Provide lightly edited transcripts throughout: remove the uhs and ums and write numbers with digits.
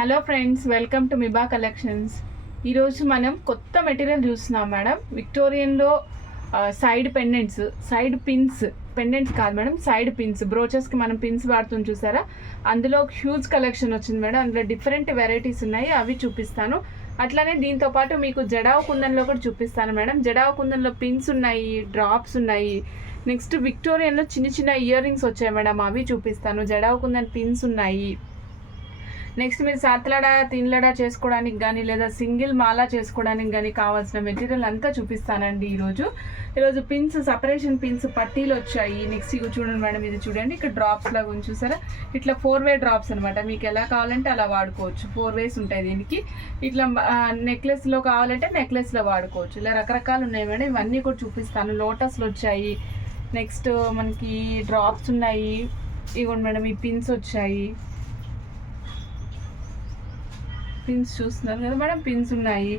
Hello friends, welcome to Miba collections. ఈరోజు మనం కొత్త మెటీరియల్ చూస్తున్నాం మేడం. విక్టోరియన్లో side pendants, side pins, pendants కాదు మేడం, సైడ్ పిన్స్, బ్రోచెస్కి మనం పిన్స్ వాడుతుంది చూసారా, అందులో హ్యూజ్ కలెక్షన్ వచ్చింది మేడం. అందులో డిఫరెంట్ వెరైటీస్ ఉన్నాయి, అవి చూపిస్తాను. అట్లానే దీంతో పాటు మీకు జడావు కుందన్లో కూడా చూపిస్తాను మేడం. జడావు కుందన్లో పిన్స్ ఉన్నాయి, డ్రాప్స్ ఉన్నాయి. నెక్స్ట్ విక్టోరియన్లో చిన్న చిన్న ఇయర్ రింగ్స్ వచ్చాయి మేడం, అవి చూపిస్తాను. జడావు కుందన్ పిన్స్ ఉన్నాయి. నెక్స్ట్ మీరు సాతలడా తిన్లడా చేసుకోవడానికి కానీ లేదా సింగిల్ మాలా చేసుకోవడానికి కానీ కావాల్సిన మెటీరియల్ అంతా చూపిస్తానండి ఈరోజు పిన్స్, సపరేషన్ పిన్స్ పట్టీలు వచ్చాయి. నెక్స్ట్ ఇవి చూడండి మేడం, ఇది చూడండి, ఇక్కడ డ్రాప్స్ లాగా ఉంది చూసారా, ఇట్లా 4-way డ్రాప్స్ అనమాట. మీకు ఎలా కావాలంటే అలా వాడుకోవచ్చు. 4 ways ఉంటాయి దీనికి. ఇట్లా నెక్లెస్లో కావాలంటే నెక్లెస్లో వాడుకోవచ్చు. ఇలా రకరకాలు ఉన్నాయి మేడం, ఇవన్నీ కూడా చూపిస్తాను. లోటస్లు వచ్చాయి. నెక్స్ట్ మనకి డ్రాప్స్ ఉన్నాయి. ఇవ్వండి మేడం, ఈ పిన్స్ వచ్చాయి. పిన్స్ చూస్తున్నారు కదా మేడం, పిన్స్ ఉన్నాయి.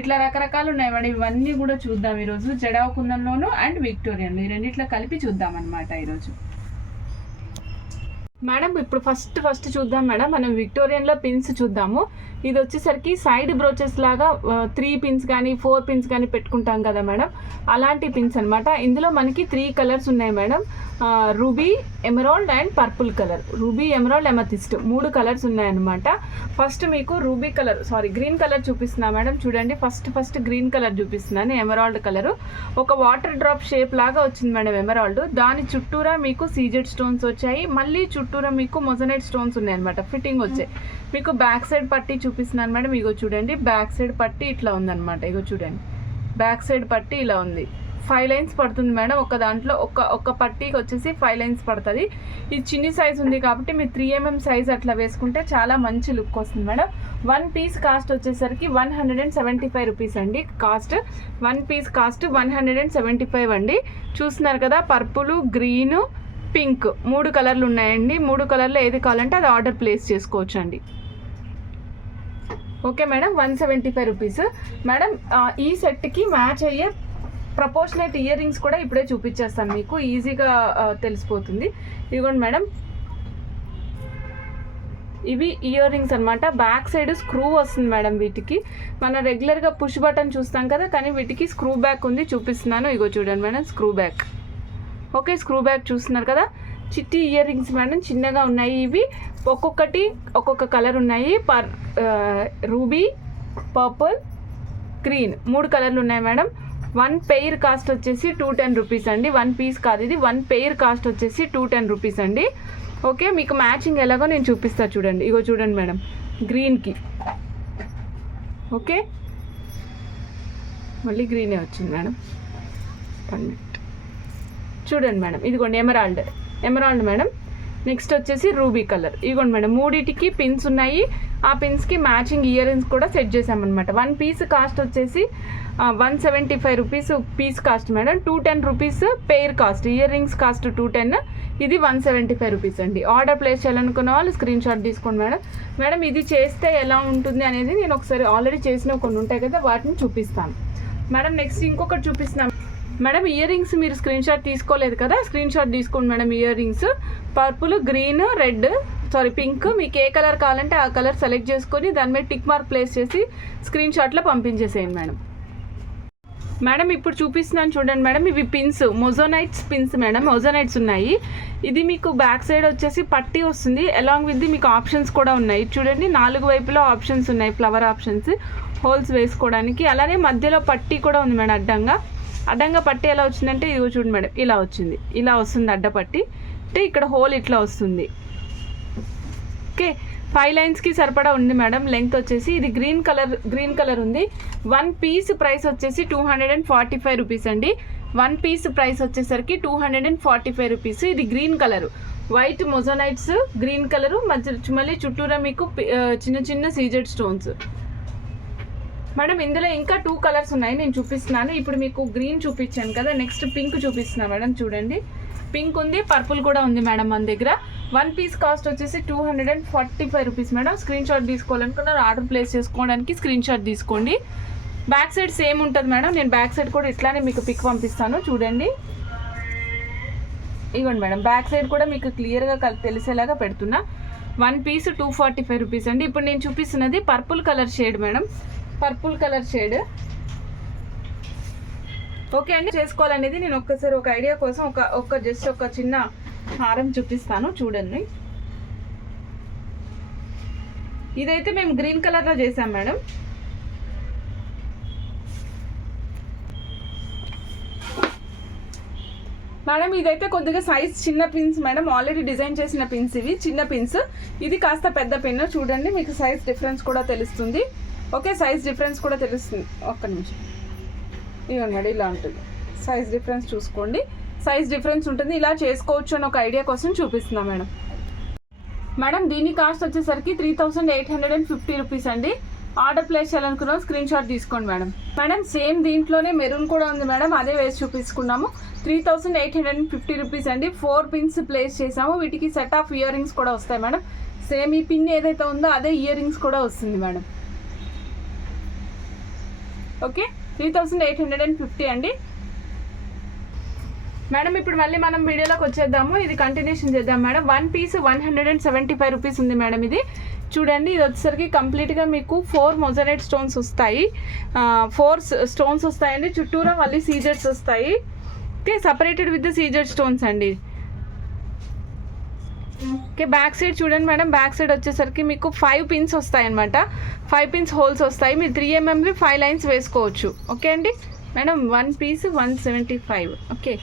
ఇట్లా రకరకాలు ఉన్నాయి మేడం. ఇవన్నీ కూడా చూద్దాం ఈరోజు. జడావు కుందన్లోను అండ్ విక్టోరియన్, ఈ రెండిట్లా కలిపి చూద్దాం అనమాట ఈరోజు మేడం. ఇప్పుడు ఫస్ట్ చూద్దాం మేడం, మనం విక్టోరియన్లో పిన్స్ చూద్దాము. ఇది వచ్చేసరికి సైడ్ బ్రోచెస్ లాగా 3 పిన్స్ కానీ 4 పిన్స్ కానీ పెట్టుకుంటాం కదా మేడం, అలాంటి పిన్స్ అనమాట. ఇందులో మనకి 3 కలర్స్ ఉన్నాయి madam. Ruby, emerald and purple colour. Ruby, emerald, amethyst 3 colours ఉన్నాయన్నమాట. ఫస్ట్ మీకు గ్రీన్ కలర్ చూపిస్తున్నా మేడం. చూడండి, ఫస్ట్ గ్రీన్ కలర్ చూపిస్తున్నాను. ఎమరాల్డ్ కలరు ఒక వాటర్ డ్రాప్ షేప్ లాగా వచ్చింది మేడం ఎమరాల్డ్. దాని చుట్టూరా మీకు సీజెడ్ స్టోన్స్ వచ్చాయి. మళ్ళీ చుట్టూరా మీకు మొజనైట్ స్టోన్స్ ఉన్నాయి అనమాట, ఫిట్టింగ్ వచ్చాయి. మీకు బ్యాక్ సైడ్ పట్టీ చూపిస్తున్నాను మేడం. ఇగో చూడండి, బ్యాక్ సైడ్ పట్టీ ఇట్లా ఉందన్నమాట. ఇగో చూడండి, బ్యాక్ సైడ్ పట్టీ ఇలా ఉంది. 5 లైన్స్ పడుతుంది మేడం. ఒక దాంట్లో ఒక పట్టీకి వచ్చేసి 5 లైన్స్ పడుతుంది. ఇది చిన్ని సైజ్ ఉంది కాబట్టి మీరు 3 mm సైజ్ అట్లా వేసుకుంటే చాలా మంచి లుక్ వస్తుంది మేడం. 1 పీస్ కాస్ట్ వచ్చేసరికి 175 రూపీస్ అండి. కాస్ట్ 1 పీస్ కాస్ట్ 175 అండి. చూస్తున్నారు కదా, పర్పుల్, గ్రీన్, పింక్ 3 కలర్లు ఉన్నాయండి. 3 కలర్లో ఏది కావాలంటే అది ఆర్డర్ ప్లేస్ చేసుకోవచ్చు అండి. Okay madam, 175 rupees madam. ఈ సెట్కి మ్యాచ్ అయ్యే ప్రపోర్షనేట్ ఇయర్ రింగ్స్ కూడా ఇప్పుడే చూపించేస్తాను, మీకు ఈజీగా తెలిసిపోతుంది. ఇదిగోండి మేడం, ఇవి ఇయర్ రింగ్స్ అనమాట. బ్యాక్ సైడ్ స్క్రూ వస్తుంది మేడం. వీటికి మనం రెగ్యులర్గా పుష్ బటన్ చూస్తాం కదా, కానీ వీటికి స్క్రూ బ్యాక్ ఉంది, చూపిస్తున్నాను. ఇగో చూడండి madam, screw back. Okay, screw back చూస్తున్నారు కదా. చిట్టి ఇయర్ రింగ్స్ మేడం, చిన్నగా ఉన్నాయి. ఇవి ఒక్కొక్కటి ఒక్కొక్క కలర్ ఉన్నాయి. రూబీ, పర్పుల్, గ్రీన్ 3 కలర్లు ఉన్నాయి మేడం. 1 పెయిర్ కాస్ట్ వచ్చేసి 210 రూపీస్ అండి. 1 పీస్ కాదు ఇది, 1 పెయిర్ కాస్ట్ వచ్చేసి 210 రూపీస్ అండి. ఓకే, మీకు మ్యాచింగ్ ఎలాగో నేను చూపిస్తాను చూడండి. ఇగో చూడండి మేడం, గ్రీన్కి. ఓకే, మళ్ళీ గ్రీనే వచ్చింది మేడం. చూడండి మేడం, ఇదిగోండి ఎమరాల్డ్ మేడం. నెక్స్ట్ వచ్చేసి రూబీ కలర్. ఇదిగోండి మేడం, 3టికి పిన్స్ ఉన్నాయి. ఆ పిన్స్కి మ్యాచింగ్ ఇయర్ రింగ్స్ కూడా సెట్ చేసామన్నమాట. 1 పీస్ కాస్ట్ వచ్చేసి 175 rupees piece cost madam. 210 rupees pair cost. Earrings cost 210, ఇది 175 రూపీస్ అండి. ఆర్డర్ ప్లేస్ చేయాలనుకున్న వాళ్ళు స్క్రీన్ షాట్ తీసుకోండి మేడం. మేడం, ఇది చేస్తే ఎలా ఉంటుంది అనేది నేను ఒకసారి ఆల్రెడీ చేసిన కొన్ని ఉంటాయి కదా, వాటిని చూపిస్తాను మేడం. నెక్స్ట్ ఇంకొకటి చూపిస్తున్నాను మేడం. ఇయర్ రింగ్స్ మీరు స్క్రీన్ షాట్ తీసుకోలేదు కదా, స్క్రీన్ షాట్ తీసుకోండి madam. Ear rings purple, green, red, pink, మీకు ఏ కలర్ కావాలంటే ఆ కలర్ సెలెక్ట్ చేసుకొని దాని మీద టిక్ మార్క్ ప్లేస్ చేసి స్క్రీన్ షాట్లో పంపించేసేయండి మేడం. మేడం, ఇప్పుడు చూపిస్తున్నాను చూడండి మేడం. ఇవి పిన్స్, మొజోనైట్స్ పిన్స్ మేడం. మొజోనైట్స్ ఉన్నాయి. ఇది మీకు బ్యాక్ సైడ్ వచ్చేసి పట్టీ వస్తుంది, అలాంగ్ విత్ మీకు ఆప్షన్స్ కూడా ఉన్నాయి. చూడండి, 4 వైపులో ఆప్షన్స్ ఉన్నాయి, ఫ్లవర్ ఆప్షన్స్, హోల్స్ వేసుకోవడానికి. అలానే మధ్యలో పట్టీ కూడా ఉంది మేడం. అడ్డంగా పట్టి ఎలా వచ్చిందంటే ఇదిగో చూడండి మేడం, ఇలా వచ్చింది, ఇలా వస్తుంది అడ్డపట్టి. అంటే ఇక్కడ హోల్ ఇట్లా వస్తుంది. ఓకే, 5 లైన్స్కి సరిపడా ఉంది మేడం. లెంగ్త్ వచ్చేసి ఇది గ్రీన్ కలర్ ఉంది. 1 పీస్ ప్రైస్ వచ్చేసి 245 రూపీస్ అండి. 1 పీస్ ప్రైస్ వచ్చేసరికి 245 రూపీస్. ఇది green colour, white moissanites, green colour, మళ్ళీ చుట్టూరా మీకు చిన్న సీజెడ్ స్టోన్స్ మేడం. ఇందులో ఇంకా 2 కలర్స్ ఉన్నాయి, నేను చూపిస్తున్నాను. ఇప్పుడు మీకు గ్రీన్ చూపించాను కదా, నెక్స్ట్ పింక్ చూపిస్తున్నాను మేడం. చూడండి, పింక్ ఉంది, పర్పుల్ కూడా ఉంది మేడం మన దగ్గర. 1 పీస్ కాస్ట్ వచ్చేసి 245 రూపీస్ మేడం. స్క్రీన్ షాట్ తీసుకోవాలనుకున్నారు, ఆర్డర్ ప్లేస్ చేసుకోవడానికి స్క్రీన్ షాట్ తీసుకోండి. బ్యాక్ సైడ్ సేమ్ ఉంటుంది మేడం. నేను బ్యాక్ సైడ్ కూడా ఇట్లానే మీకు పిక్ పంపిస్తాను చూడండి. ఇవ్వండి మేడం, బ్యాక్ సైడ్ కూడా మీకు క్లియర్గా తెలిసేలాగా పెడుతున్నా. 1 పీస్ 245 రూపీస్ అండి. ఇప్పుడు నేను చూపిస్తున్నది purple colour shade madam, purple colour shade. Okay అండి, చేసుకోవాలనేది నేను ఒక్కసారి ఒక ఐడియా కోసం జస్ట్ ఒక చిన్న హారం చూపిస్తాను చూడండి. ఇదైతే మేము గ్రీన్ కలర్లో చేసాం మేడం. మేడం ఇదైతే కొద్దిగా సైజ్ చిన్న పిన్స్ మేడం, ఆల్రెడీ డిజైన్ చేసిన పిన్స్ ఇవి చిన్న పిన్స్. ఇది కాస్త పెద్ద పిన్ చూడండి, మీకు సైజ్ డిఫరెన్స్ కూడా తెలుస్తుంది. ఓకే, సైజ్ డిఫరెన్స్ కూడా తెలుస్తుంది. ఒక్క నిమిషం, ఇవ్వండి ఇలా ఉంటుంది. సైజ్ డిఫరెన్స్ చూసుకోండి, సైజ్ డిఫరెన్స్ ఉంటుంది. ఇలా చేసుకోవచ్చు అని ఒక ఐడియా కోసం చూపిస్తున్నా మేడం. మేడం దీని కాస్ట్ వచ్చేసరికి 3850 రూపీస్ అండి. ఆర్డర్ ప్లేస్ చేయాలనుకున్న స్క్రీన్ షాట్ తీసుకోండి మేడం. మేడం సేమ్ దీంట్లోనే మెరూన్ కూడా ఉంది మేడం, అదే వేసి చూపించుకున్నాము. 3850 రూపీస్ అండి. 4 పిన్స్ ప్లేస్ చేసాము. వీటికి సెట్ ఆఫ్ ఇయర్ రింగ్స్ కూడా వస్తాయి మేడం. సేమ్ ఈ పిన్ ఏదైతే ఉందో అదే ఇయర్ రింగ్స్ కూడా వస్తుంది మేడం. ఓకే, 3850 అండి. మేడం ఇప్పుడు మళ్ళీ మనం వీడియోలోకి వచ్చేద్దాము, ఇది కంటిన్యూషన్ చేద్దాం మేడం. 1 పీస్ 175 రూపీస్ ఉంది మేడం. ఇది చూడండి, ఇది వచ్చేసరికి కంప్లీట్గా మీకు 4 మొజరైట్ స్టోన్స్ వస్తాయి. 4 స్టోన్స్ వస్తాయండి. చుట్టూరా మళ్ళీ సీజర్స్ వస్తాయి. ఓకే, సపరేటెడ్ విత్ సీజర్ స్టోన్స్ అండి. ఓకే, బ్యాక్ సైడ్ చూడండి మేడం. బ్యాక్ సైడ్ వచ్చేసరికి మీకు 5 పిన్స్ వస్తాయి అనమాట. 5 పిన్స్ హోల్స్ వస్తాయి. మీరు 3 mm 5 లైన్స్ వేసుకోవచ్చు. ఓకే అండి madam, 1 piece 175. Okay,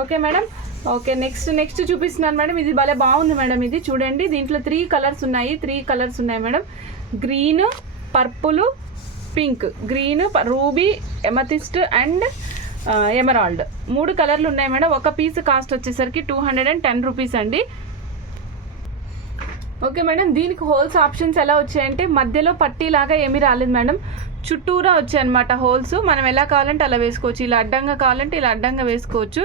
okay madam. Okay, next చూపిస్తున్నాను మేడం. ఇది భలే బాగుంది మేడం. ఇది చూడండి, దీంట్లో 3 కలర్స్ ఉన్నాయి. 3 కలర్స్ ఉన్నాయి madam. Green, purple, pink. Green, ruby, amethyst and emerald 3 కలర్లు ఉన్నాయి మేడం. ఒక పీస్ కాస్ట్ వచ్చేసరికి 210 రూపీస్ అండి. ఓకే మేడం, దీనికి హోల్స్ ఆప్షన్స్ ఎలా వచ్చాయంటే మధ్యలో పట్టీలాగా ఏమీ రాలేదు మేడం, చుట్టూరా వచ్చాయి అనమాట హోల్స్. మనం ఎలా కావాలంటే అలా వేసుకోవచ్చు. ఇలా అడ్డంగా కావాలంటే ఇలా అడ్డంగా వేసుకోవచ్చు.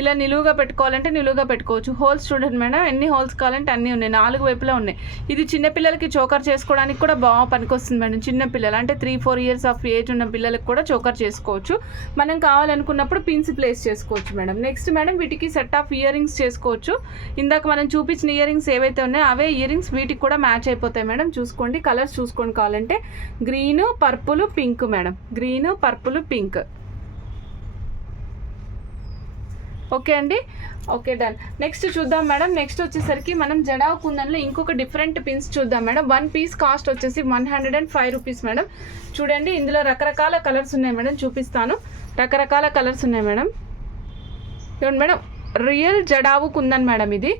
ఇలా నిలువుగా పెట్టుకోవాలంటే నిలువుగా పెట్టుకోవచ్చు. హోల్స్ చూడండి మేడం, ఎన్ని హోల్స్ కావాలంటే అన్నీ ఉన్నాయి. 4 వైపులా ఉన్నాయి. ఇది చిన్నపిల్లలకి చోకర్ చేసుకోవడానికి కూడా బాగా పనికొస్తుంది మేడం. చిన్నపిల్లలు అంటే 3-4 ఇయర్స్ ఆఫ్ ఏజ్ ఉన్న పిల్లలకి కూడా చోకర్ చేసుకోవచ్చు. మనం కావాలనుకున్నప్పుడు పిన్స్ ప్లేస్ చేసుకోవచ్చు మేడం. నెక్స్ట్ మేడం, వీటికి సెట్ ఆఫ్ ఇయర్ రింగ్స్ చేసుకోవచ్చు. ఇందాక మనం చూపించిన ఇయర్ రింగ్స్ ఏవైతే ఉన్నాయో అవే ఇయర్ రింగ్స్ వీటికి కూడా మ్యాచ్ అయిపోతాయి మేడం. చూసుకోండి, కలర్స్ చూసుకోండి కావాలంటే. Green, purple, pink madam. Green, purple, pink. Okay అండి, ఓకే డన్. నెక్స్ట్ చూద్దాం మేడం. నెక్స్ట్ వచ్చేసరికి మనం జడావ్ కుందన్లో ఇంకొక డిఫరెంట్ పిన్స్ చూద్దాం మేడం. 1 పీస్ కాస్ట్ వచ్చేసి 105 రూపీస్ మేడం. చూడండి, ఇందులో రకరకాల కలర్స్ ఉన్నాయి మేడం, చూపిస్తాను. రకరకాల కలర్స్ ఉన్నాయి మేడం. చూడండి madam, real jadau kundan madam. ఇది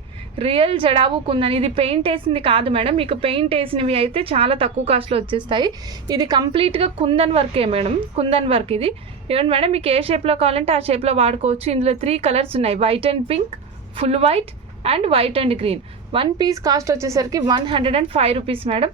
రియల్ జడావు కుందన్. ఇది పెయింట్ వేసింది కాదు మేడం. మీకు పెయింట్ వేసినవి అయితే చాలా తక్కువ కాస్ట్లో వచ్చేస్తాయి. ఇది కంప్లీట్గా కుందన్ వర్కే మేడం, కుందన్ వర్క్ ఇది. ఇవ్వండి మేడం, మీకు ఏ షేప్లో కావాలంటే ఆ షేప్లో వాడుకోవచ్చు. ఇందులో 3 కలర్స్ ఉన్నాయి, white and pink, full white and white and green. 1 piece cost వచ్చేసరికి 105 rupees madam.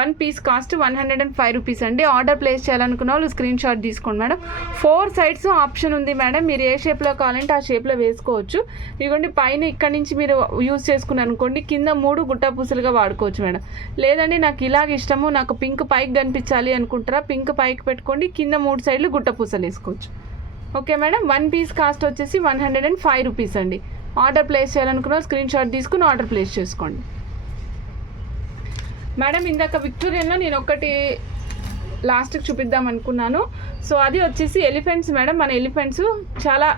1 piece cost 105 rupees అండి. ఆర్డర్ ప్లేస్ చేయాలనుకున్న వాళ్ళు స్క్రీన్ షాట్ తీసుకోండి మేడం. 4 సైడ్స్ ఆప్షన్ ఉంది మేడం. మీరు ఏ షేప్లో కావాలంటే ఆ షేప్లో వేసుకోవచ్చు. ఇదిగోండి, పైన ఇక్కడ నుంచి మీరు యూజ్ చేసుకుని అనుకోండి, కింద 3 గుట్టా పూసలుగా వాడుకోవచ్చు మేడం. లేదండి నాకు ఇలాగ ఇష్టము, నాకు పింక్ పైకి కనిపించాలి అనుకుంటారా, పింక్ పైకి పెట్టుకోండి, కింద 3 సైడ్లు గుట్ట పూసలు వేసుకోవచ్చు. ఓకే మేడం, 1 పీస్ కాస్ట్ వచ్చేసి 105 రూపీస్ అండి. ఆర్డర్ ప్లేస్ చేయాలనుకున్న స్క్రీన్ షాట్ తీసుకుని ఆర్డర్ ప్లేస్ చేసుకోండి మేడం. ఇందాక విక్టోరియన్లో నేను ఒకటి లాస్ట్కి చూపిద్దాం అనుకున్నాను. సో అది వచ్చేసి ఎలిఫెంట్స్ మేడం. మన ఎలిఫెంట్స్ చాలా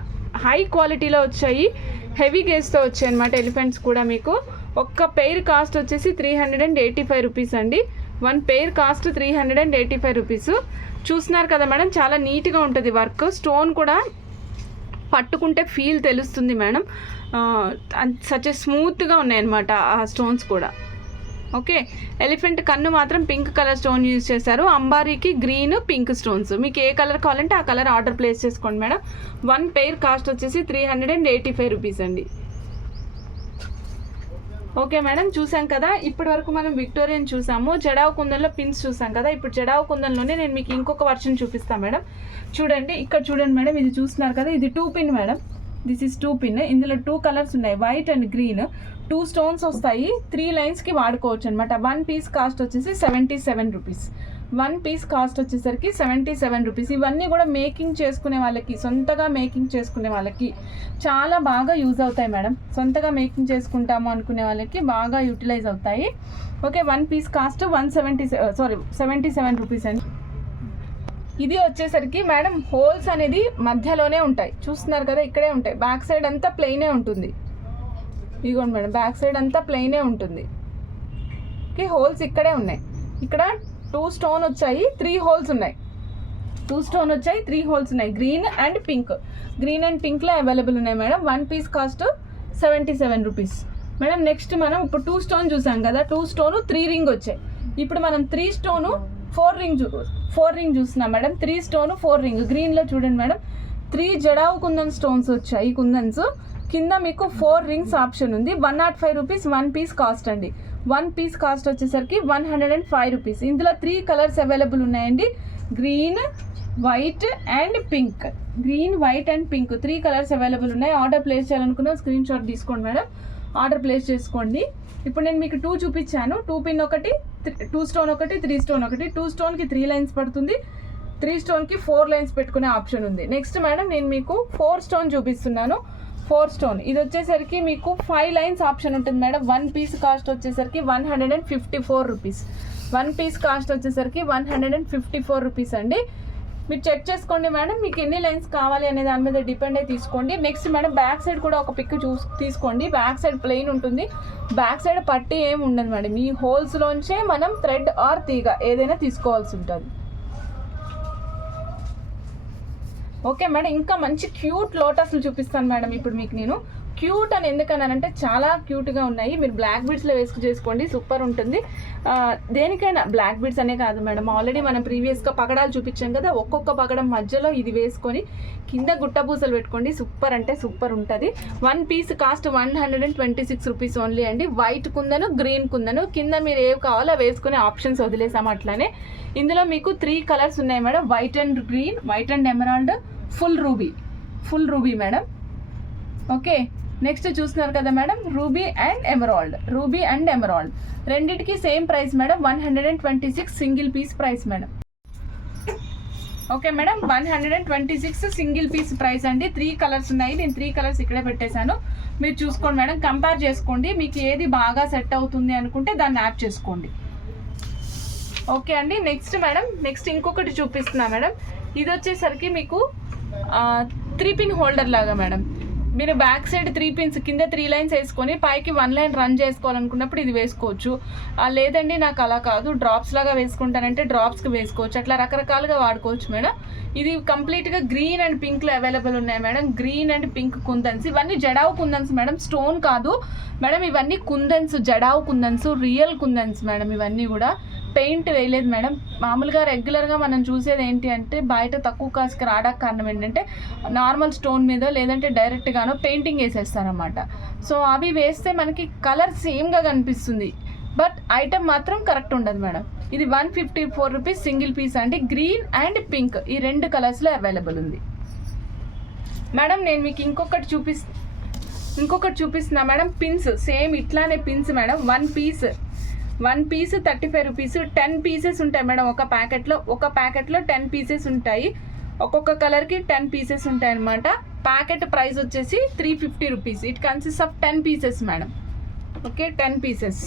హై క్వాలిటీలో వచ్చాయి, హెవీ గేజ్తో వచ్చాయి అనమాట. ఎలిఫెంట్స్ కూడా మీకు ఒక్క పెయిర్ కాస్ట్ వచ్చేసి 385 రూపీస్ అండి. 1 పెయిర్ కాస్ట్ 385 రూపీస్. చూస్తున్నారు కదా మేడం, చాలా నీట్గా ఉంటుంది వర్క్. స్టోన్ కూడా పట్టుకుంటే ఫీల్ తెలుస్తుంది మేడం. సచ్ స్మూత్గా ఉన్నాయన్నమాట ఆ స్టోన్స్ కూడా. ఓకే, ఎలిఫెంట్ కన్ను మాత్రం పింక్ కలర్ స్టోన్ యూజ్ చేశారు. అంబారీకి గ్రీన్, పింక్ స్టోన్స్. మీకు ఏ కలర్ కావాలంటే ఆ కలర్ ఆర్డర్ ప్లేస్ చేసుకోండి మేడం. 1 పెయిర్ కాస్ట్ వచ్చేసి 385 రూపీస్ అండి. ఓకే మేడం, చూసాం కదా ఇప్పటి వరకు మనం విక్టోరియన్ చూసాము, జడావ్ కుందన్లో పిన్స్ చూసాం కదా. ఇప్పుడు జడావ్ కుందన్లోనే నేను మీకు ఇంకొక వర్షన్ చూపిస్తాను మేడం. చూడండి, ఇక్కడ చూడండి మేడం, ఇది చూస్తున్నారు కదా, ఇది 2 pin madam. This is 2 pin. ఇందులో 2 కలర్స్ ఉన్నాయి, వైట్ అండ్ గ్రీన్. 2 స్టోన్స్ వస్తాయి, 3 లైన్స్కి వాడుకోవచ్చు అనమాట. 1 పీస్ కాస్ట్ వచ్చేసి 77 రూపీస్. 1 పీస్ కాస్ట్ వచ్చేసరికి 77 రూపీస్. ఇవన్నీ కూడా మేకింగ్ చేసుకునే వాళ్ళకి, సొంతగా మేకింగ్ చేసుకునే వాళ్ళకి చాలా బాగా యూజ్ అవుతాయి మేడం. సొంతగా మేకింగ్ చేసుకుంటాము అనుకునే వాళ్ళకి బాగా యూటిలైజ్ అవుతాయి. ఓకే, 1 పీస్ కాస్ట్ 77 రూపీస్ అండి. ఇది వచ్చేసరికి మేడం హోల్స్ అనేది మధ్యలోనే ఉంటాయి, చూస్తున్నారు కదా, ఇక్కడే ఉంటాయి. బ్యాక్ సైడ్ అంతా ప్లెయినే ఉంటుంది. ఇదిగోండి మేడం, బ్యాక్ సైడ్ అంతా ప్లెయినే ఉంటుంది. ఓకే, హోల్స్ ఇక్కడే ఉన్నాయి. ఇక్కడ 2 స్టోన్ వచ్చాయి, 3 హోల్స్ ఉన్నాయి. 2 స్టోన్ వచ్చాయి, 3 హోల్స్ ఉన్నాయి. Green and pink, green and పింక్లో అవైలబుల్ ఉన్నాయి madam. 1 piece cost 77 rupees madam. Next మనం ఇప్పుడు 2 స్టోన్ చూసాం కదా, 2 స్టోన్ 3 రింగ్ వచ్చాయి. ఇప్పుడు మనం 3 స్టోన్ 4 రింగ్ చూస్తున్నాం మేడం. 3 స్టోన్ 4 రింగ్ గ్రీన్లో చూడండి మేడం. 3 జడావు కుందన్ స్టోన్స్ వచ్చాయి, కుందన్స్ కింద మీకు 4 రింగ్స్ ఆప్షన్ ఉంది. 105 రూపీస్ 1 పీస్ కాస్ట్ అండి. 1 పీస్ కాస్ట్ వచ్చేసరికి 105 రూపీస్. ఇందులో 3 కలర్స్ అవైలబుల్ ఉన్నాయండి, green, white and pink. Green, white and pink 3 colours available ఉన్నాయి. ఆర్డర్ ప్లేస్ చేయాలనుకున్న స్క్రీన్ షాట్ తీసుకోండి మేడం, ఆర్డర్ ప్లేస్ చేసుకోండి. ఇప్పుడు నేను మీకు 2 చూపించాను, 2 పిన్ ఒకటి, 2 స్టోన్ ఒకటి, 3 స్టోన్ ఒకటి. 2 స్టోన్కి 3 లైన్స్ పడుతుంది, 3 స్టోన్కి 4 లైన్స్ పెట్టుకునే ఆప్షన్ ఉంది. నెక్స్ట్ మేడం నేను మీకు 4 స్టోన్ చూపిస్తున్నాను. 4 స్టోన్ ఇది వచ్చేసరికి మీకు 5 లైన్స్ ఆప్షన్ ఉంటుంది మేడం. 1 పీస్ కాస్ట్ వచ్చేసరికి 154 రూపీస్. 1 పీస్ కాస్ట్ వచ్చేసరికి 154 రూపీస్ అండి. మీరు చెక్ చేసుకోండి మేడం, మీకు ఎన్ని లైన్స్ కావాలి అనే దాని మీద డిపెండ్ అయి తీసుకోండి. నెక్స్ట్ మేడం బ్యాక్ సైడ్ కూడా ఒక పిక్ తీసుకోండి. బ్యాక్ సైడ్ ప్లెయిన్ ఉంటుంది, బ్యాక్ సైడ్ పట్టి ఏమి ఉండదు మేడం. ఈ హోల్స్లోంచే మనం థ్రెడ్ ఆర్ తీగ ఏదైనా తీసుకోవాల్సి ఉంటుంది. ఓకే మేడం, ఇంకా మంచి క్యూట్ లోటస్లు చూపిస్తాను మేడం ఇప్పుడు మీకు నేను. క్యూట్ అని ఎందుకన్నానంటే చాలా క్యూట్గా ఉన్నాయి. మీరు బ్లాక్ బీడ్స్లో చేసుకోండి, సూపర్ ఉంటుంది. దేనికైనా బ్లాక్ బీడ్స్ అనే కాదు మేడం, ఆల్రెడీ మనం ప్రీవియస్గా పగడాలు చూపించాం కదా, ఒక్కొక్క పగడం మధ్యలో ఇది వేసుకొని కింద గుట్టపూసలు పెట్టుకోండి, సూపర్ అంటే సూపర్ ఉంటుంది. 1 పీస్ కాస్ట్ 126 రూపీస్ ఓన్లీ అండి. వైట్ కుందను, గ్రీన్ కుందను, కింద మీరు ఏవి కావాలో వేసుకునే ఆప్షన్స్ వదిలేసాము. అట్లానే ఇందులో మీకు 3 కలర్స్ ఉన్నాయి madam, white and green, white and emerald, full ruby madam. Okay, next చూస్తున్నారు కదా మేడం, రూబీ అండ్ ఎమరాల్డ్ రెండింటికి same price madam, 126 single piece price madam. Okay madam, 126 single piece price అండి. 3 కలర్స్ ఉన్నాయి, నేను 3 కలర్స్ ఇక్కడే పెట్టేశాను, మీరు చూసుకోండి మేడం, కంపేర్ చేసుకోండి. మీకు ఏది బాగా సెట్ అవుతుంది అనుకుంటే దాన్ని యాడ్ చేసుకోండి. ఓకే అండి, నెక్స్ట్ మేడం, నెక్స్ట్ ఇంకొకటి చూపిస్తున్నా మేడం. ఇది వచ్చేసరికి మీకు 3 పిన్ హోల్డర్ లాగా మేడం. మీరు బ్యాక్ సైడ్ 3 పిన్స్ కింద 3 లైన్స్ వేసుకొని పైకి 1 లైన్ రన్ చేసుకోవాలనుకున్నప్పుడు ఇది వేసుకోవచ్చు. లేదండి నాకు అలా కాదు, డ్రాప్స్ లాగా వేసుకుంటానంటే డ్రాప్స్కి వేసుకోవచ్చు. అట్లా రకరకాలుగా వాడుకోవచ్చు మేడం. ఇది కంప్లీట్గా గ్రీన్ అండ్ పింక్లో అవైలబుల్ ఉన్నాయి మేడం. గ్రీన్ అండ్ పింక్ కుందన్స్, ఇవన్నీ జడావు కుందన్స్ మేడం, స్టోన్ కాదు మేడం. ఇవన్నీ కుందన్స్, జడావు కుందన్స్, రియల్ కుందన్స్ మేడం. ఇవన్నీ కూడా పెయింట్ వేయలేదు మేడం. మామూలుగా రెగ్యులర్గా మనం చూసేది ఏంటి అంటే బయట తక్కువ కాస్ట్కి రావడానికి కారణం ఏంటంటే నార్మల్ స్టోన్ మీద లేదంటే డైరెక్ట్గానో పెయింటింగ్ వేసేస్తారనమాట. సో అవి వేస్తే మనకి కలర్ సేమ్గా కనిపిస్తుంది, బట్ ఐటమ్ మాత్రం కరెక్ట్ ఉండదు మేడం. ఇది 154 రూపీస్ సింగిల్ పీస్ అండి. గ్రీన్ అండ్ పింక్ ఈ 2 కలర్స్లో అవైలబుల్ ఉంది మేడం. నేను మీకు ఇంకొకటి చూపిస్తున్నా మేడం. పిన్స్ సేమ్ ఇట్లానే pins madam. 1 piece 35 rupees. 10 pieces ఉంటాయి మేడం ఒక ప్యాకెట్లో 10 పీసెస్ ఉంటాయి. ఒక్కొక్క కలర్కి 10 పీసెస్ ఉంటాయి అనమాట. ప్యాకెట్ ప్రైస్ వచ్చేసి 350 rupees. It consist of 10 pieces madam. Okay, 10 pieces.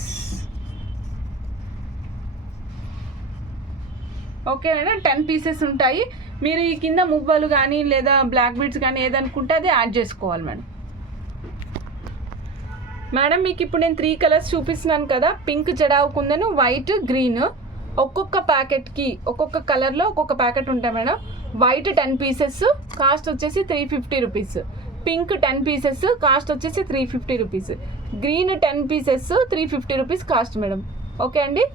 Okay madam, 10 pieces ఉంటాయి. మీరు ఈ కింద మువ్వలు కానీ లేదా బ్లాక్ బీడ్స్ కానీ ఏదనుకుంటే అది యాడ్ చేసుకోవాలి మేడం. మేడం మీకు ఇప్పుడు నేను 3 కలర్స్ చూపిస్తున్నాను కదా, పింక్ జడావు కుందను, వైట్, గ్రీన్. ఒక్కొక్క ప్యాకెట్కి ఒక్కొక్క కలర్లో ఒక్కొక్క ప్యాకెట్ ఉంటాయి మేడం. వైట్ 10 పీసెస్ కాస్ట్ వచ్చేసి 350 రూపీస్. పింక్ 10 పీసెస్ కాస్ట్ వచ్చేసి 350 rupees. Green 10 pieces 350 rupees cost madam. Okay అండి.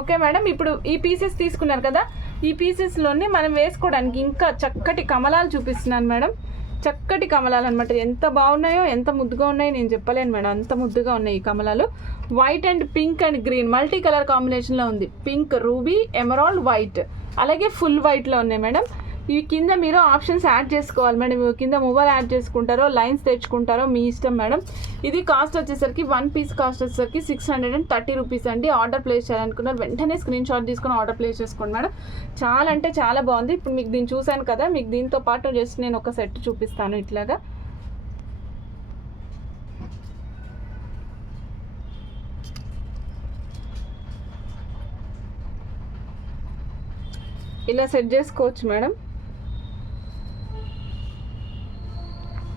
ఓకే మేడం, ఇప్పుడు ఈ పీసెస్ తీసుకున్నారు కదా, ఈ పీసెస్లోనే మనం వేసుకోవడానికి ఇంకా చక్కటి కమలాలు చూపిస్తున్నాను మేడం. చక్కటి కమలాలు అనమాట. ఎంత బాగున్నాయో, ఎంత ముద్దుగా ఉన్నాయో నేను చెప్పలేను మేడం, అంత ముద్దుగా ఉన్నాయి ఈ కమలాలు. White and pink and green multi colour కాంబినేషన్లో ఉంది. పింక్, రూబీ, ఎమరాల్డ్, వైట్, అలాగే ఫుల్ వైట్లో ఉన్నాయి మేడం. ఇవి కింద మీరు ఆప్షన్స్ యాడ్ చేసుకోవాలి మేడం. ఇవి కింద మొబైల్ యాడ్ చేసుకుంటారో లైన్స్ తెచ్చుకుంటారో మీ ఇష్టం మేడం. ఇది కాస్ట్ వచ్చేసరికి 1 పీస్ కాస్ట్ వచ్చేసరికి 630 రూపీస్ అండి. ఆర్డర్ ప్లేస్ చేయాలనుకున్నారు వెంటనే స్క్రీన్ షాట్ తీసుకొని ఆర్డర్ ప్లేస్ చేసుకోండి మేడం. చాలా అంటే చాలా బాగుంది. ఇప్పుడు మీకు దీన్ని చూశాను కదా, మీకు దీంతో పాటు జస్ట్ నేను ఒక సెట్ చూపిస్తాను ఇట్లాగా. ఇలా సెట్ చేసుకోవచ్చు మేడం.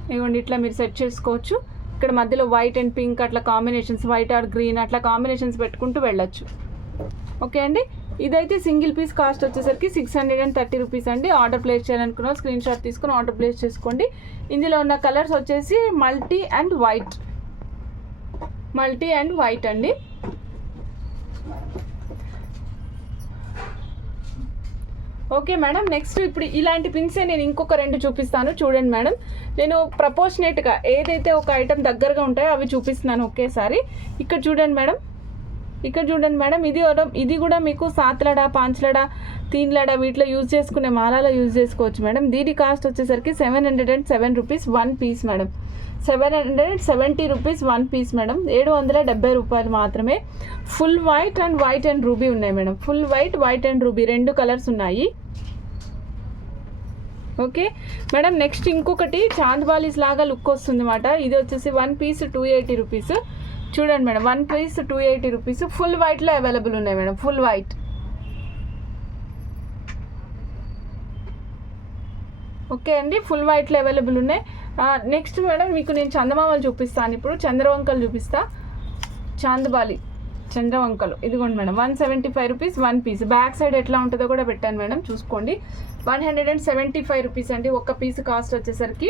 ఇదిగోండి ఇట్లా మీరు సెట్ చేసుకోవచ్చు. ఇక్కడ మధ్యలో వైట్ అండ్ పింక్ అట్లా కాంబినేషన్స్, వైట్ ఆర్ గ్రీన్ అట్లా కాంబినేషన్స్ పెట్టుకుంటూ వెళ్ళొచ్చు. ఓకే అండి, ఇదైతే సింగిల్ పీస్ కాస్ట్ వచ్చేసరికి 630 రూపీస్ అండి. ఆర్డర్ ప్లేస్ చేయాలనుకున్న స్క్రీన్ షాట్ తీసుకుని ఆర్డర్ ప్లేస్ చేసుకోండి. ఇందులో ఉన్న కలర్స్ వచ్చేసి మల్టీ అండ్ వైట్ అండి. ఓకే మేడం, నెక్స్ట్ ఇప్పుడు ఇలాంటి పిన్సే నేను ఇంకొక 2 చూపిస్తాను చూడండి మేడం. నేను ప్రపోర్షనేట్గా ఏదైతే ఒక ఐటెం దగ్గరగా ఉంటాయో అవి చూపిస్తున్నాను ఒకేసారి. ఇక్కడ చూడండి మేడం, ఇది కూడా మీకు సాత్లడ, పాంచ్లడ, తీన్లడ వీటిలో యూజ్ చేసుకునే మాలాలో యూజ్ చేసుకోవచ్చు మేడం. దీని కాస్ట్ వచ్చేసరికి 707 rupees 1 piece madam. 770 rupees 1 piece madam. 770 రూపాయలు మాత్రమే. ఫుల్ వైట్ అండ్ రూబీ ఉన్నాయి madam. Full white and ruby 2 colours ఉన్నాయి. ఓకే మేడం, నెక్స్ట్ ఇంకొకటి చాంద్బాలీస్ లాగా లుక్ వస్తుంది అన్నమాట. ఇది వచ్చేసి 1 పీస్ 280 రూపీస్. చూడండి మేడం, 1 పీస్ 280 రూపీస్. ఫుల్ వైట్లో అవైలబుల్ ఉన్నాయి మేడం. Full white. ఓకే అండి, ఫుల్ వైట్లో అవైలబుల్ ఉన్నాయి. నెక్స్ట్ మేడం మీకు నేను చందమామలు చూపిస్తాను. ఇప్పుడు చంద్రవంకలు చూపిస్తా. చాందబాలి చంద్రవంకలు ఇదిగోండి madam. 175 rupees 1 piece. Back side ఎట్లా ఉంటుందో కూడా పెట్టాను మేడం, చూసుకోండి. 175 రూపీస్ అండి ఒక పీస్ కాస్ట్ వచ్చేసరికి.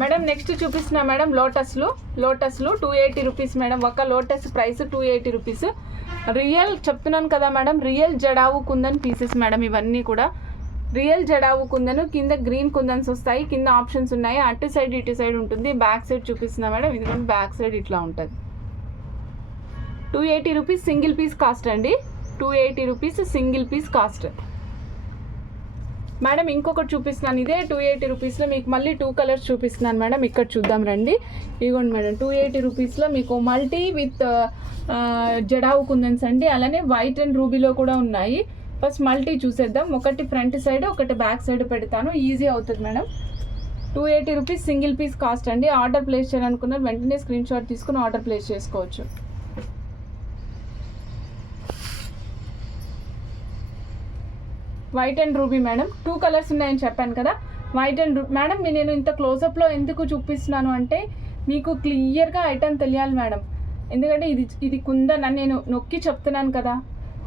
మేడం నెక్స్ట్ చూపిస్తున్నా మేడం లోటస్లు 280 రూపీస్ మేడం. ఒక లోటస్ ప్రైస్ 280 రూపీస్. రియల్ చెప్తున్నాను కదా madam, real jadau kundan pieces madam. ఇవన్నీ కూడా రియల్ జడావు కుందను. కింద గ్రీన్ కుందన్స్ వస్తాయి. కింద ఆప్షన్స్ ఉన్నాయి. అటు సైడ్ ఇటు సైడ్ ఉంటుంది. బ్యాక్ సైడ్ చూపిస్తున్నా మేడం. ఇదిగోండి బ్యాక్ సైడ్ ఇట్లా ఉంటుంది. 280 రూపీస్ సింగిల్ పీస్ కాస్ట్ అండి. 280 rupees single piece cost madam. ఇంకొకటి చూపిస్తున్నాను. ఇదే 280 రూపీస్లో మీకు మళ్ళీ 2 కలర్స్ చూపిస్తున్నాను మేడం. ఇక్కడ చూద్దాం రండి. ఇదిగోండి మేడం, 280 రూపీస్లో మీకు మల్టీ విత్ జడావు కుందన్స్ అండి. అలానే వైట్ అండ్ రూబీలో కూడా ఉన్నాయి. ఫస్ట్ మల్టీ చూసేద్దాం. ఒకటి ఫ్రంట్ సైడ్, ఒకటి బ్యాక్ సైడ్ పెడతాను, ఈజీ అవుతుంది madam. 280 rupees single piece cost అండి. ఆర్డర్ ప్లేస్ చేయాలనుకున్నారు వెంటనే స్క్రీన్ షాట్ తీసుకుని ఆర్డర్ ప్లేస్ చేసుకోవచ్చు. White and ruby madam. 2 colours ఉన్నాయని చెప్పాను కదా. వైట్ అండ్ మేడం నేను ఇంత క్లోజప్లో ఎందుకు చూపిస్తున్నాను అంటే మీకు క్లియర్గా ఐటమ్ తెలియాలి మేడం. ఎందుకంటే ఇది కుందన్ అని నేను నొక్కి చెప్తున్నాను కదా.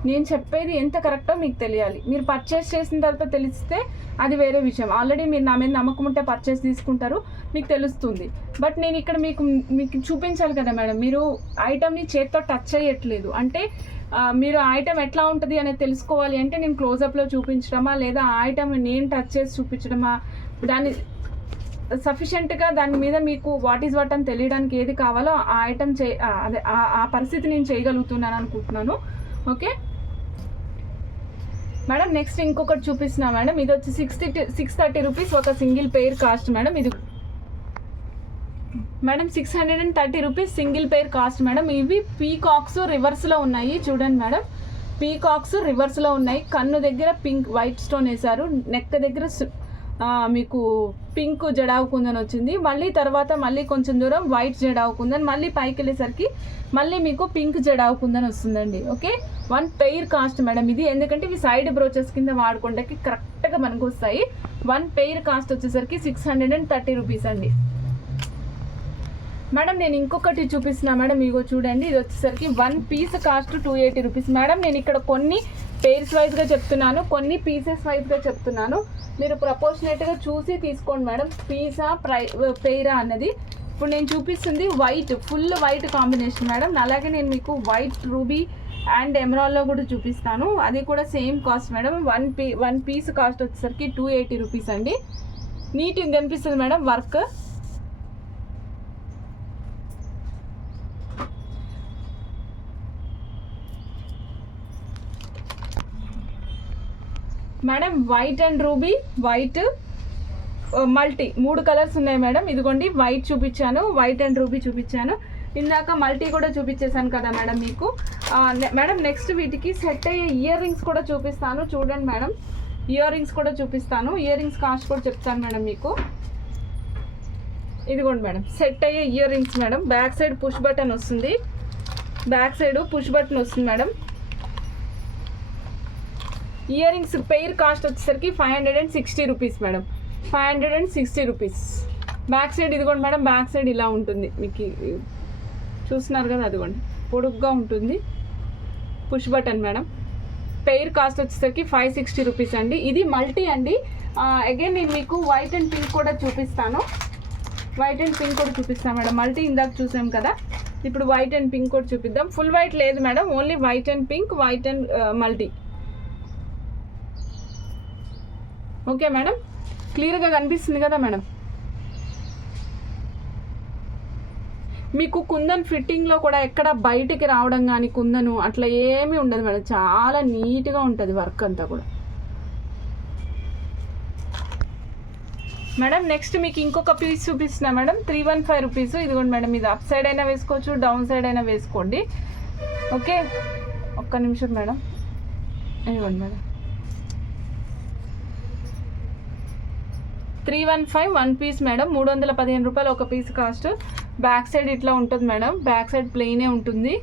నేను చెప్పేది ఎంత కరెక్టో మీకు తెలియాలి. మీరు పర్చేస్ చేసిన తర్వాత తెలిస్తే అది వేరే విషయం. ఆల్రెడీ మీరు నా మీద నమ్మకం ఉంటే పర్చేస్ తీసుకుంటారు, మీకు తెలుస్తుంది. బట్ నేను ఇక్కడ మీకు చూపించాలి కదా మేడం. మీరు ఐటమ్ని చేత్తో టచ్ చేయట్లేదు అంటే మీరు ఆ ఐటమ్ ఎట్లా ఉంటుంది అనేది తెలుసుకోవాలి అంటే నేను క్లోజప్లో చూపించడమా లేదా ఆ ఐటమ్ని నేను టచ్ చేసి చూపించడమా, దాన్ని సఫిషియెంట్గా దాని మీద మీకు వాట్ ఈజ్ వాట్ అని తెలియడానికి ఏది కావాలో ఆ ఐటమ్ అదే ఆ పరిస్థితి నేను చేయగలుగుతున్నాను అనుకుంటున్నాను. ఓకే మేడం, నెక్స్ట్ ఇంకొకటి చూపిస్తున్నా మేడం. ఇది వచ్చి 630 రూపీస్ ఒక సింగిల్ పెయిర్ కాస్ట్ మేడం. ఇది madam 630 rupees single pair cost madam. ఇవి పీకాక్స్ రివర్స్లో ఉన్నాయి చూడండి మేడం. పీకాక్స్ రివర్స్లో ఉన్నాయి. కన్ను దగ్గర పింక్ వైట్ స్టోన్ వేశారు. నెక్ దగ్గర మీకు పింక్ జడావు కుందని వచ్చింది. మళ్ళీ తర్వాత మళ్ళీ కొంచెం దూరం వైట్ జడావు కుందని, మళ్ళీ పైకి వెళ్ళేసరికి మళ్ళీ మీకు పింక్ జడావు కుందని వస్తుందండి. ఓకే, 1 పెయిర్ కాస్ట్ మేడం ఇది. ఎందుకంటే ఇవి సైడ్ బ్రోచెస్ కింద వాడుకోవడానికి కరెక్ట్గా మనకు వస్తాయి. 1 పెయిర్ కాస్ట్ వచ్చేసరికి 630 రూపీస్ అండి మేడం. నేను ఇంకొకటి చూపిస్తున్నా మేడం. ఇగో చూడండి, ఇది వచ్చేసరికి 1 పీస్ కాస్ట్ 280 రూపీస్ మేడం. నేను ఇక్కడ కొన్ని పెయిర్స్ వైజ్గా చెప్తున్నాను, కొన్ని పీసెస్ వైజ్గా చెప్తున్నాను. మీరు ప్రపోర్షనేట్గా చూసి తీసుకోండి మేడం. పీసా పెయిరా అన్నది. ఇప్పుడు నేను చూపిస్తుంది white, full white combination madam. అలాగే నేను మీకు వైట్ రూబీ అండ్ ఎమరాల్డ్లో కూడా చూపిస్తాను. అది కూడా same cost madam. 1 piece cost వచ్చేసరికి 280 రూపీస్ అండి. నీట్గా కనిపిస్తుంది madam work. Madam white and ruby, white multi 3 colours ఉన్నాయి మేడం. ఇదిగోండి వైట్ చూపించాను, వైట్ అండ్ రూబీ చూపించాను, ఇందాక మల్టీ కూడా చూపించేశాను కదా మేడం మీకు. మేడం నెక్స్ట్ వీటికి సెట్ అయ్యే ఇయర్ రింగ్స్ కూడా చూపిస్తాను చూడండి మేడం. ఇయర్ రింగ్స్ కూడా చూపిస్తాను, ఇయర్ రింగ్స్ కాస్ట్ కూడా చెప్తాను మేడం మీకు. ఇదిగోండి మేడం సెట్ అయ్యే ear rings madam. Back side push button వస్తుంది, బ్యాక్ సైడ్ పుష్ బటన్ వస్తుంది madam. Ear rings pair cost వచ్చేసరికి 560 rupees madam, 560 rupees. Back side ఇదిగోండి మేడం, బ్యాక్ సైడ్ ఇలా ఉంటుంది మీకు చూస్తున్నారు కదా, అదిగోండి పొడుగ్గా ఉంటుంది, push button madam. Pair cost వచ్చేసరికి 560 రూపీస్ అండి. ఇది మల్టీ అండి. అగైన్ నేను మీకు వైట్ అండ్ పింక్ కూడా చూపిస్తాను, వైట్ అండ్ పింక్ కూడా చూపిస్తాను మేడం. మల్టీ ఇందాక చూసాం కదా, ఇప్పుడు వైట్ అండ్ పింక్ కూడా చూపిద్దాం. ఫుల్ వైట్ లేదు madam, only white and pink, white and multi. Okay madam, క్లియర్గా కనిపిస్తుంది కదా మేడం. మీకు కుందన్ ఫిట్టింగ్లో కూడా ఎక్కడ బయటికి రావడం కానీ కుందను అట్లా ఏమీ ఉండదు మేడం, చాలా నీట్గా ఉంటుంది వర్క్ అంతా కూడా మేడం. నెక్స్ట్ మీకు ఇంకొక పీస్ చూపిస్తున్నా మేడం, 315 రూపీస్. ఇదిగోండి మేడం, ఇది అప్ సైడ్ అయినా వేసుకోవచ్చు, డౌన్ సైడ్ అయినా వేసుకోండి. ఓకే ఒక్క నిమిషం మేడం, ఇదిగోండి మేడం 315 1 పీస్ మేడం, 315 రూపాయలు ఒక పీస్ కాస్ట్. బ్యాక్ సైడ్ ఇట్లా ఉంటుంది మేడం, బ్యాక్ సైడ్ ప్లెయినే ఉంటుంది.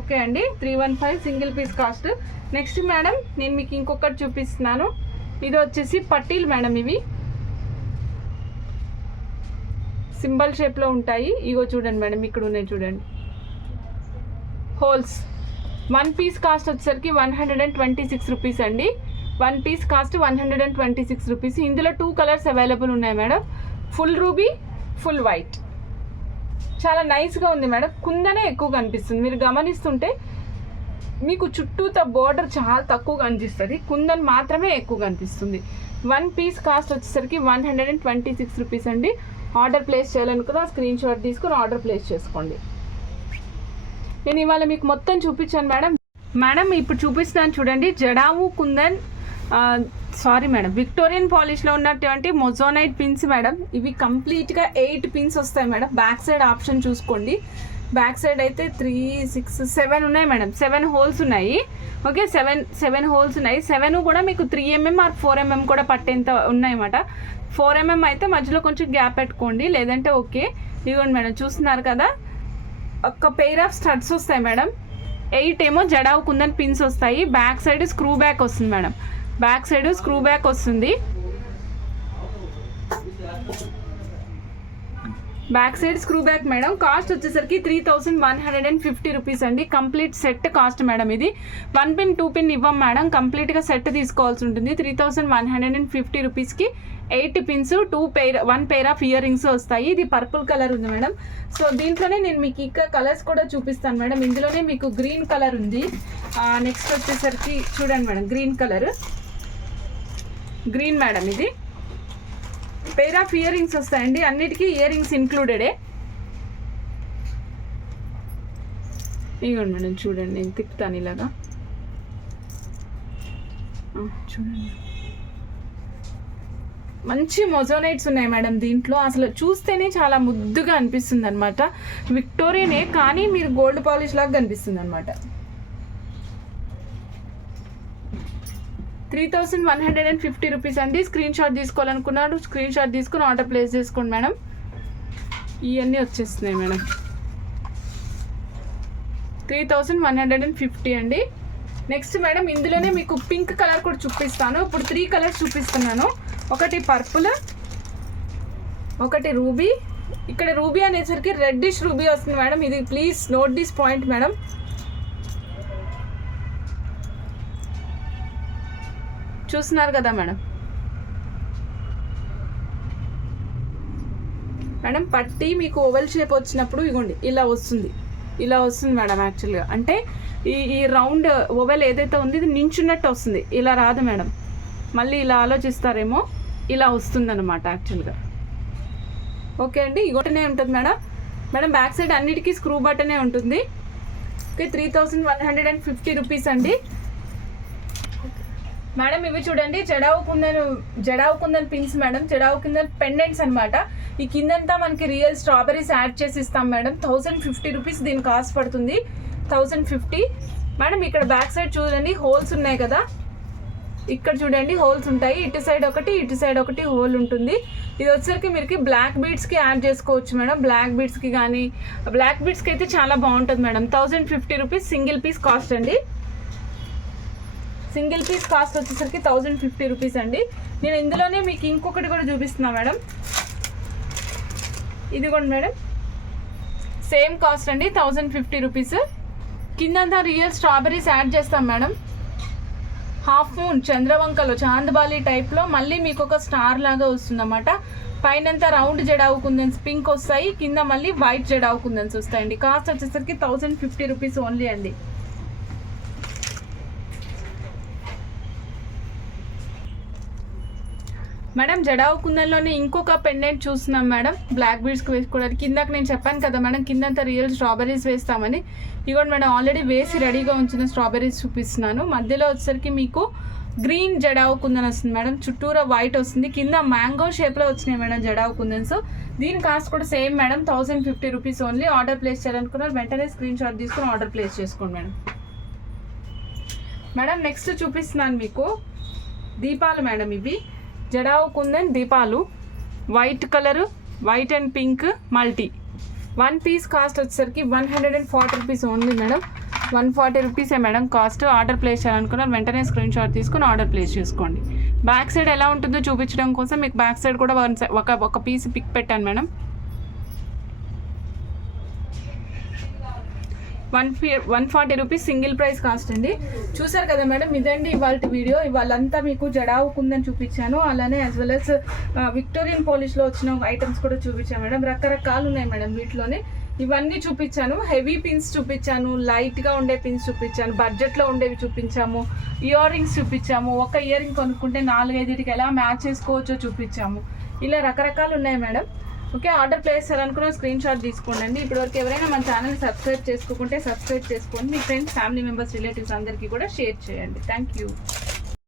ఓకే అండి, 315 single piece cost. Next madam నేను మీకు ఇంకొకటి చూపిస్తున్నాను, ఇది వచ్చేసి పట్టీలు మేడం. ఇవి సింబల్ షేప్లో ఉంటాయి, ఇగో చూడండి మేడం, ఇక్కడ ఉన్నాయి చూడండి హోల్స్. 1 పీస్ కాస్ట్ వచ్చేసరికి 126 రూపీస్ అండి. 1 పీస్ కాస్ట్ 126 రూపీస్. ఇందులో 2 కలర్స్ అవైలబుల్ ఉన్నాయి madam, full ruby, full white. చాలా నైస్గా ఉంది మేడం. కుందనే ఎక్కువ కనిపిస్తుంది, మీరు గమనిస్తుంటే మీకు చుట్టూతో బోర్డర్ చాలా తక్కువ కనిపిస్తుంది, కుందన్ మాత్రమే ఎక్కువ కనిపిస్తుంది. 1 పీస్ కాస్ట్ వచ్చేసరికి 126 రూపీస్ అండి. ఆర్డర్ ప్లేస్ చేయాలనుకున్నా స్క్రీన్ షాట్ తీసుకుని ఆర్డర్ ప్లేస్ చేసుకోండి. నేను ఇవాళ మీకు మొత్తం చూపించాను మేడం. మేడం ఇప్పుడు చూపిస్తున్నాను చూడండి, jadau kundan sorry madam, Victorian పాలిష్లో ఉన్నటువంటి మొజోనైట్ పిన్స్ మేడం. ఇవి కంప్లీట్గా 8 పిన్స్ వస్తాయి మేడం. బ్యాక్ సైడ్ ఆప్షన్ చూసుకోండి, బ్యాక్ సైడ్ అయితే 3, 6, 7 ఉన్నాయి మేడం, 7 హోల్స్ ఉన్నాయి. ఓకే, 7 హోల్స్ ఉన్నాయి. 7 కూడా మీకు 3 mm ఆర్ 4 mm కూడా పట్టేంత ఉన్నాయన్నమాట. 4 mm అయితే మధ్యలో కొంచెం గ్యాప్ పెట్టుకోండి, లేదంటే ఓకే. ఇదిగోండి మేడం, చూస్తున్నారు కదా, ఒక పెయిర్ ఆఫ్ స్టడ్స్ వస్తాయి మేడం. 8 ఏమో జడావు కుందన్ పిన్స్ వస్తాయి. బ్యాక్ సైడ్ స్క్రూ బ్యాక్ వస్తుంది madam, back side screw back వస్తుంది. Back side screw back madam. Cost వచ్చేసరికి 3150 రూపీస్ అండి. Complete set cost madam. ఇది 1 పిన్ 2 పిన్ ఇవ్వం మేడం, కంప్లీట్గా సెట్ తీసుకోవాల్సి ఉంటుంది. 3150 రూపీస్కి 8 pins 1 pair of earrings వస్తాయి. ఇది పర్పుల్ కలర్ ఉంది మేడం. సో దీంట్లోనే నేను మీకు ఇంకా కలర్స్ కూడా చూపిస్తాను మేడం. ఇందులోనే మీకు గ్రీన్ కలర్ ఉంది. నెక్స్ట్ వచ్చేసరికి చూడండి madam, green colour, green madam. ఇది పెయిర్ ఆఫ్ ఇయర్ రింగ్స్ వస్తాయండి, అన్నిటికీ ఇయర్ రింగ్స్ ఇంక్లూడెడే. ఇవ్వండి మేడం, చూడండి నేను తిప్పుతాను ఇలాగా, చూడండి మంచి మొజోనైట్స్ ఉన్నాయి మేడం దీంట్లో. అసలు చూస్తేనే చాలా ముద్దుగా అనిపిస్తుంది అనమాట. విక్టోరియనే కానీ మీరు గోల్డ్ పాలిష్ లాగా కనిపిస్తుంది అనమాట. 3150 రూపీస్ అండి. స్క్రీన్ షాట్ తీసుకోవాలనుకున్నాడు స్క్రీన్ షాట్ తీసుకుని ఆర్డర్ ప్లేస్ చేసుకోండి మేడం. ఇవన్నీ వచ్చేస్తున్నాయి మేడం. 3150 అండి. నెక్స్ట్ మేడం ఇందులోనే మీకు పింక్ కలర్ కూడా చూపిస్తాను. ఇప్పుడు 3 కలర్స్ చూపిస్తున్నాను. ఒకటి పర్పుల్, ఒకటి రూబీ. ఇక్కడ రూబీ అనేసరికి రెడ్డిష్ రూబీ వస్తుంది మేడం. ఇది please note this point madam. చూస్తున్నారు కదా మేడం. మేడం పట్టి మీకు ఓవెల్ షేప్ వచ్చినప్పుడు ఇగోండి ఇలా వస్తుంది, ఇలా వస్తుంది మేడం. యాక్చువల్గా అంటే ఈ రౌండ్ ఓవెల్ ఏదైతే ఉంది ఇది నించున్నట్టు వస్తుంది, ఇలా రాదు మేడం. మళ్ళీ ఇలా ఆలోచిస్తారేమో, ఇలా వస్తుంది అనమాట యాక్చువల్గా. ఓకే అండి, ఇగోటనే ఉంటుంది మేడం. మేడం బ్యాక్ సైడ్ అన్నిటికీ స్క్రూ బటనే ఉంటుంది. ఓకే, 3150 రూపీస్ అండి. మేడం ఇవి చూడండి jadau kundan pins madam, jadau kundan pendants అనమాట. ఈ కిందంతా మనకి రియల్ స్ట్రాబెరీస్ యాడ్ చేసి ఇస్తాం మేడం. 1050 రూపీస్ దీని కాస్ట్ పడుతుంది, 1050 మేడం. ఇక్కడ బ్యాక్ సైడ్ చూడండి హోల్స్ ఉన్నాయి కదా, ఇక్కడ చూడండి హోల్స్ ఉంటాయి, ఇటు సైడ్ ఒకటి హోల్ ఉంటుంది. ఇది వచ్చేసరికి మీరు బ్లాక్ బీడ్స్కి యాడ్ చేసుకోవచ్చు మేడం. బ్లాక్ బీడ్స్కి అయితే చాలా బాగుంటుంది madam. 1050 rupees single piece cost అండి. సింగిల్ పీస్ కాస్ట్ వచ్చేసరికి 1050 రూపీస్ అండి. నేను ఇందులోనే మీకు ఇంకొకటి కూడా చూపిస్తున్నా మేడం. ఇదిగోండి మేడం, సేమ్ కాస్ట్ అండి, 1050 రూపీస్. కిందంతా రియల్ స్ట్రాబెరీస్ యాడ్ చేస్తాం మేడం. హాఫ్ మూన్ చంద్రవంకలో చాందబాలి టైప్లో మళ్ళీ మీకు ఒక స్టార్ లాగా వస్తుందన్నమాట. పైనంతా రౌండ్ జడావు కుందన్స్ పింక్ వస్తాయి, కింద మళ్ళీ వైట్ జడావు కుందన్స్ వస్తాయండి. కాస్ట్ వచ్చేసరికి 1050 రూపీస్ ఓన్లీ అండి. మేడం జడావు కుందన్లోనే ఇంకొక పెండెంట్ చూస్తున్నాం మేడం, బ్లాక్ బీడ్స్కి వేసుకోవడానికి. కిందకి నేను చెప్పాను కదా మేడం, కిందంతా రియల్ స్ట్రాబెరీస్ వేస్తామని. ఇదిగోండి మేడం, ఆల్రెడీ వేసి రెడీగా ఉంచిన స్ట్రాబెరీస్ చూపిస్తున్నాను. మధ్యలో వచ్చేసరికి మీకు గ్రీన్ జడావు కుందన్ వస్తుంది మేడం, చుట్టూరా వైట్ వస్తుంది, కింద మ్యాంగో షేప్లో వచ్చినాయి మేడం జడావు కుందన్స్. దీని కాస్ట్ కూడా same madam, 1050 rupees only. Order place చేయాలనుకున్నారు వెంటనే స్క్రీన్ షాట్ తీసుకుని ఆర్డర్ ప్లేస్ చేసుకోండి మేడం. మేడం నెక్స్ట్ చూపిస్తున్నాను మీకు దీపాలు మేడం. ఇవి జడావు కుందన్ దీపాలు, white colour, white and pink multi. 1 piece cost వచ్చేసరికి 140 రూపీస్ ఓన్లీ మేడం. 140 రూపీసే మేడం కాస్ట్. ఆర్డర్ ప్లేస్ చేయాలనుకున్నారు వెంటనే స్క్రీన్ షాట్ తీసుకుని ఆర్డర్ ప్లేస్ చేసుకోండి. బ్యాక్ సైడ్ ఎలా ఉంటుందో చూపించడం కోసం మీకు బ్యాక్ సైడ్ కూడా ఒక పీస్ పిక్ పెట్టాను madam. 140 rupees single price cost అండి. చూసారు కదా మేడం, ఇదండి ఇవాళ వీడియో. ఇవాళంతా మీకు జడావు కుందని చూపించాను, అలానే యాజ్ వెల్ as విక్టోరియన్ పాలిష్లో వచ్చిన ఐటమ్స్ కూడా చూపించాను మేడం. రకరకాలు ఉన్నాయి మేడం వీటిలోనే. ఇవన్నీ చూపించాను. హెవీ పిన్స్ చూపించాను, లైట్గా ఉండే పిన్స్ చూపించాను, బడ్జెట్లో ఉండేవి చూపించాము, ఇయర్ రింగ్స్ చూపించాము. ఒక ఇయర్ రింగ్ కొనుక్కుంటే 4-5 ఎలా మ్యాచ్ చేసుకోవచ్చో చూపించాము. ఇలా రకరకాలు ఉన్నాయి మేడం. ఓకే, ఆర్డర్ ప్లేస్ చేయాలనుకున్న స్క్రీన్ షాట్ తీసుకోండి. ఇప్పటివరకు ఎవరైనా మన ఛానల్ని సబ్స్క్రైబ్ చేసుకోకుంటే సబ్స్క్రైబ్ చేసుకోండి. మీ ఫ్రెండ్స్, ఫ్యామిలీ మెంబర్స్, రిలేటివ్స్ అందరికీ కూడా షేర్ చేయండి. Thank you.